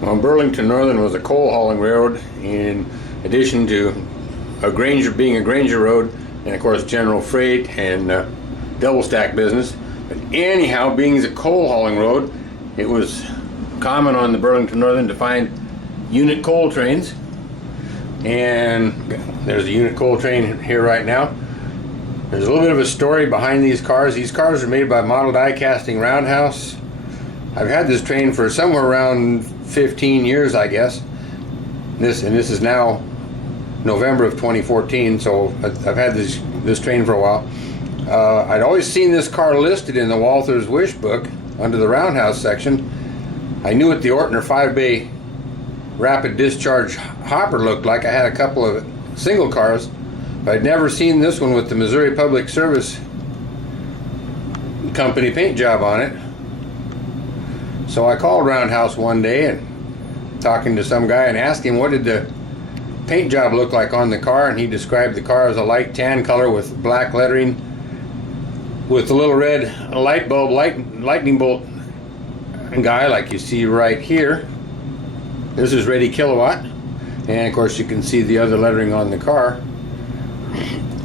Well, Burlington Northern was a coal hauling railroad in addition to being a Granger road, and of course general freight and double stack business. But anyhow, being a coal hauling road, it was common on the Burlington Northern to find unit coal trains, and there's a unit coal train here right now. There's a little bit of a story behind these cars. These cars are made by Model Die Casting Roundhouse. I've had this train for somewhere around 15 years, I guess. This is now November of 2014, so I've had this train for a while. I'd always seen this car listed in the Walther's Wish book under the Roundhouse section. I knew what the Ortner 5-bay rapid discharge hopper looked like. I had a couple of single cars, but I'd never seen this one with the Missouri Public Service Company paint job on it. So I called Roundhouse one day and talking to some guy and asked him what did the paint job look like on the car, and he described the car as a light tan color with black lettering with a little red light bulb lightning bolt guy like you see right here. This is Ready Kilowatt, and of course you can see the other lettering on the car.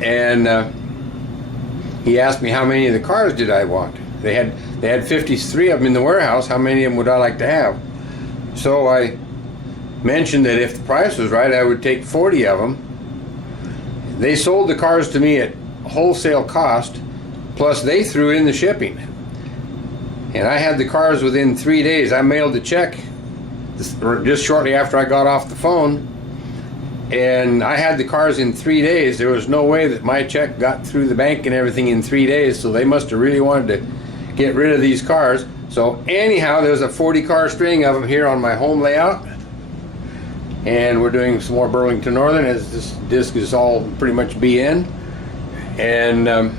And he asked me how many of the cars did I want. They had 53 of them in the warehouse. How many of them would I like to have? So I mentioned that if the price was right, I would take 40 of them. They sold the cars to me at wholesale cost, plus they threw in the shipping. And I had the cars within 3 days. I mailed the check just shortly after I got off the phone, and I had the cars in 3 days. There was no way that my check got through the bank and everything in 3 days, so they must have really wanted to get rid of these cars. So anyhow, there's a 40 car string of them here on my home layout, and we're doing some more Burlington Northern as this disc is all pretty much BN. And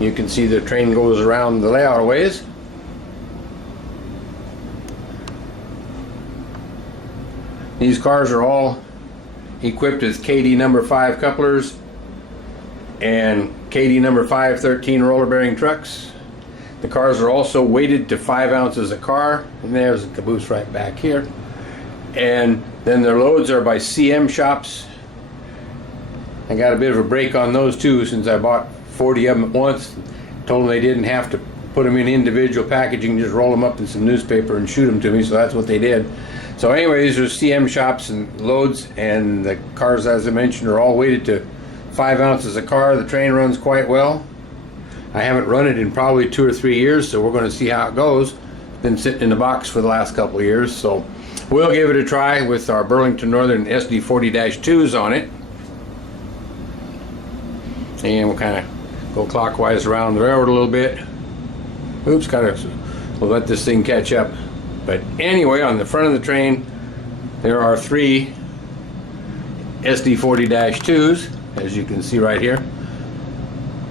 you can see the train goes around the layout a ways. These cars are all equipped with KD number 5 couplers and KD number 5 13 roller bearing trucks. The cars are also weighted to 5 ounces a car, and there's the caboose right back here. And then their loads are by CM shops. I got a bit of a break on those too, since I bought 40 of them at once. Told them they didn't have to put them in individual packaging, just roll them up in some newspaper and shoot them to me, so that's what they did. So anyway, these are CM shops and loads, and the cars, as I mentioned, are all weighted to 5 ounces a car. The train runs quite well. I haven't run it in probably 2 or 3 years, so we're going to see how it goes. It's been sitting in the box for the last couple of years, so we'll give it a try with our Burlington Northern SD40-2s on it. And we'll kind of go clockwise around the railroad a little bit. Oops, we'll let this thing catch up. But anyway, on the front of the train, there are 3 SD40-2s, as you can see right here.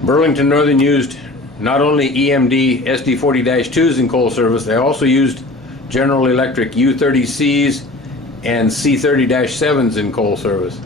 Burlington Northern used not only EMD SD40-2s in coal service, they also used General Electric U30Cs and C30-7s in coal service.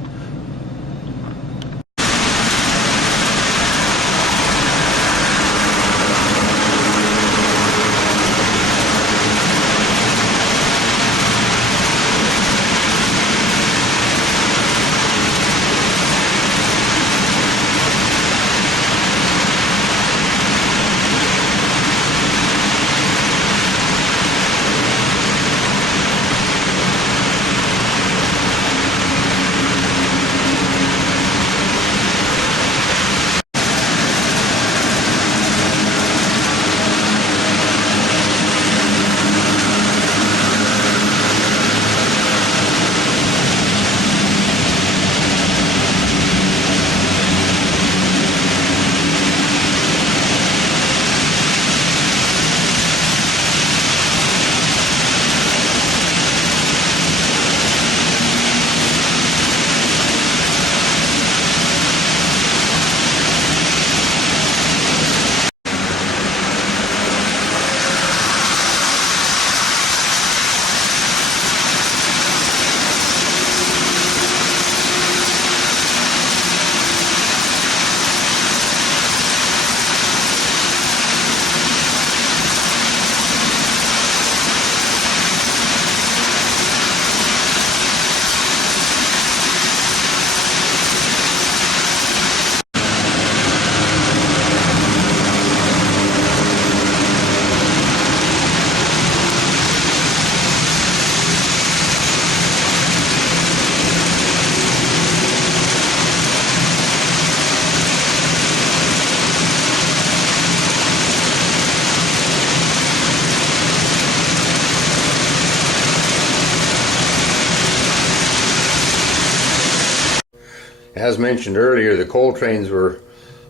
As mentioned earlier, the coal trains were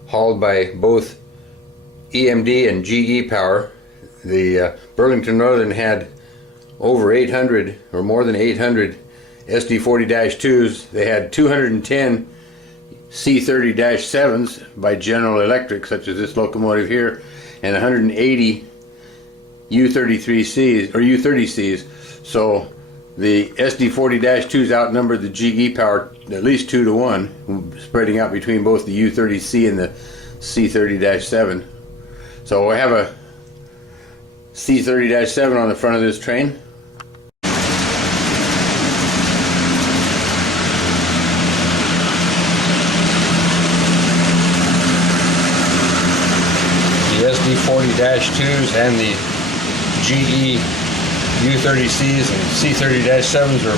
hauled by both EMD and GE power. The Burlington Northern had over 800 or more than 800 SD40-2s. They had 210 C30-7s by General Electric, such as this locomotive here, and 180 U33Cs or U30Cs. So the SD40-2s outnumbered the GE power at least 2 to 1, spreading out between both the U30C and the C30-7. So I have a C30-7 on the front of this train. The SD40-2s and the GE U30Cs and C30-7s are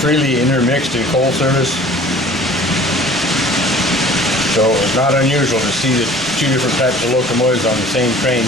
freely intermixed in coal service. So it's not unusual to see the two different types of locomotives on the same train.